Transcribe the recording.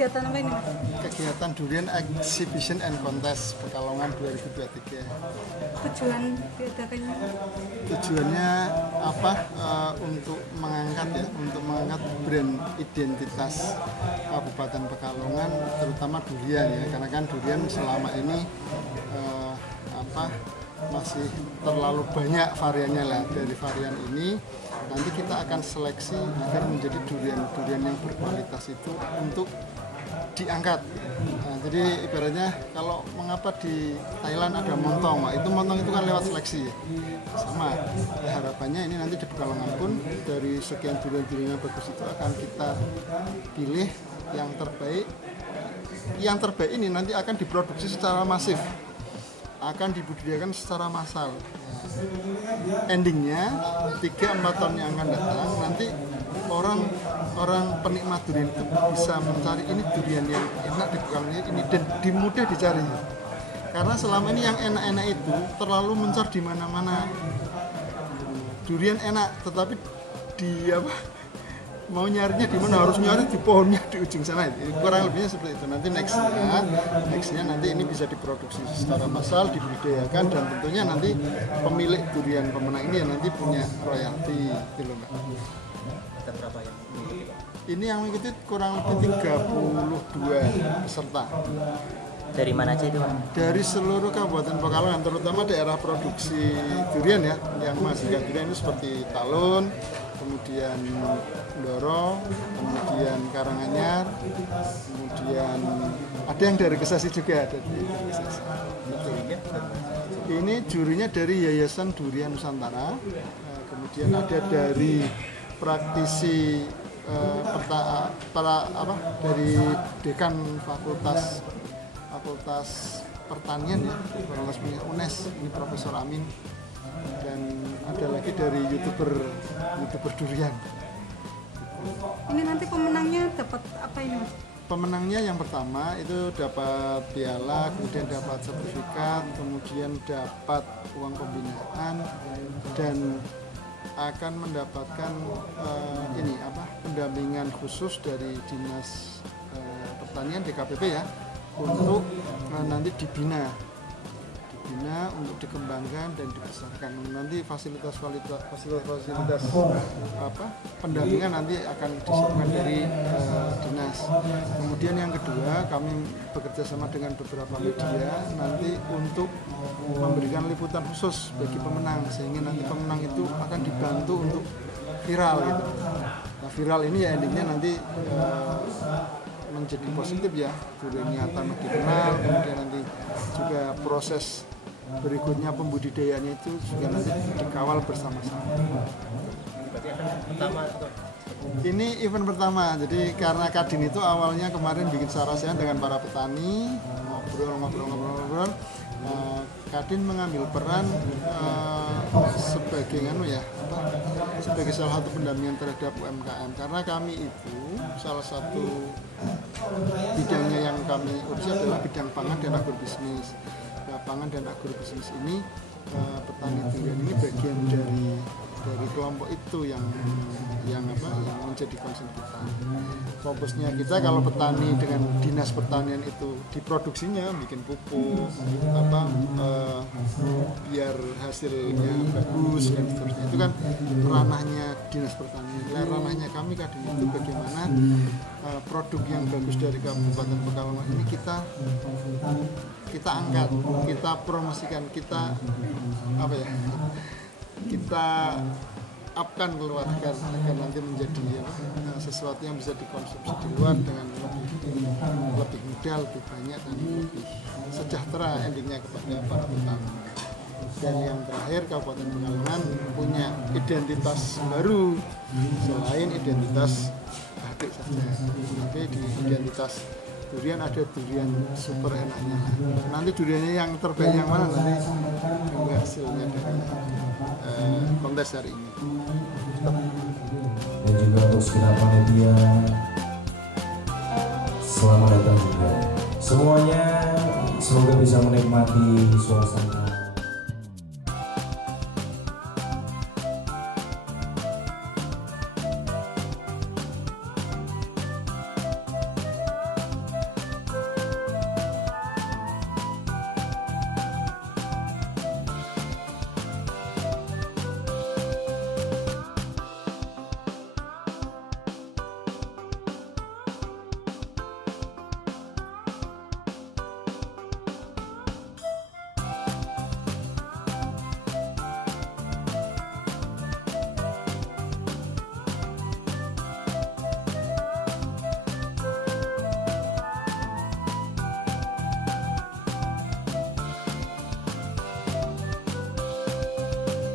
Kegiatan apa ini, Mas? Kegiatan Durian Exhibition and Contest Pekalongan 2023. Tujuan diadakannya? Tujuannya apa? Untuk mengangkat brand identitas Kabupaten Pekalongan, terutama durian ya. Karena kan durian selama ini masih terlalu banyak variannya lah. Dari varian ini nanti kita akan seleksi agar menjadi durian yang berkualitas itu untuk diangkat. Nah, jadi ibaratnya kalau mengapa di Thailand ada montong, itu montong itu kan lewat seleksi ya. Sama harapannya ini nanti di Pekalongan pun dari sekian durian-durian yang bagus itu akan kita pilih yang terbaik. Yang terbaik ini nanti akan diproduksi secara masif, akan dibudidayakan secara massal. Endingnya 3-4 tahun yang akan datang nanti orang penikmat durian itu bisa mencari ini durian yang enak di Pekalongan ini dan mudah dicari. Karena selama ini yang enak-enak itu terlalu mencar di mana-mana. Durian enak tetapi mau nyarinya di mana, harus nyari di pohonnya di ujung sana. Kurang lebihnya seperti itu. Nanti nextnya nanti ini bisa diproduksi secara massal, dibudidayakan, dan tentunya nanti pemilik durian pemenang ini nanti punya royalti gitu, Mbak. Ada berapa yang mengikuti, Pak? Ini yang mengikuti kurang lebih 32 peserta. Dari mana aja itu, Pak? Dari seluruh Kabupaten Pekalongan, terutama daerah produksi durian ya, yang menghasilkan durian itu seperti Talun, kemudian Ndoro, kemudian Karanganyar, kemudian ada yang dari Kesasi juga, ada di Kesasi. Ini jurinya dari Yayasan Durian Nusantara, kemudian ada dari praktisi dari dekan Fakultas Pertanian ya, UNES, ini Profesor Amin, dan ada lagi dari youtuber durian. Ini nanti pemenangnya dapat apa ini, Mas? Pemenangnya yang pertama itu dapat piala, kemudian dapat sertifikat, kemudian dapat uang pembinaan, dan akan mendapatkan pendampingan khusus dari Dinas Pertanian DKPP ya, untuk nanti dibina untuk dikembangkan dan dibesarkan. Nanti fasilitas pendampingan nanti akan disiapkan dari dinas. Kemudian yang kedua, kami bekerja sama dengan beberapa media nanti untuk memberikan liputan khusus bagi pemenang, sehingga nanti pemenang itu akan dibantu untuk viral gitu. Nah, viral ini ya endingnya nanti menjadi positif ya, duriannya akan dikenal, kemudian nanti juga proses berikutnya pembudidayaannya itu juga nanti dikawal bersama-sama. Berarti akan pertama atau? Ini event pertama, jadi karena Kadin itu awalnya kemarin bikin sarasehan dengan para petani, ngobrol. Kadin mengambil peran sebagai salah satu pendampingan terhadap UMKM, karena kami itu salah satu bidangnya yang kami urus adalah bidang pangan dan agrobisnis. Pangan dan agrobisnis ini, petani durian ini bagian dari kelompok itu yang menjadi concern kita. Fokusnya kita kalau petani dengan dinas pertanian itu diproduksinya bikin pupuk biar hasilnya bagus dan seterusnya, itu kan ranahnya dinas pertanian. Ranahnya kami Kadin itu bagaimana produk yang bagus dari Kabupaten Pekalongan ini kita angkat, kita promosikan, kita upkan keluarga agar nanti menjadi sesuatu yang bisa dikonsumsi di luar dengan lebih mudah, lebih banyak dan lebih sejahtera endingnya kepada para petani. Dan yang terakhir, Kabupaten Pekalongan punya identitas baru selain identitas batik saja. Tapi di identitas durian ada durian super enaknya. Nanti duriannya yang terbaik yang mana nanti tunggu hasilnya dari kontes hari ini. Dan juga untuk segenap panitia, selamat datang juga. Semuanya semoga bisa menikmati suasana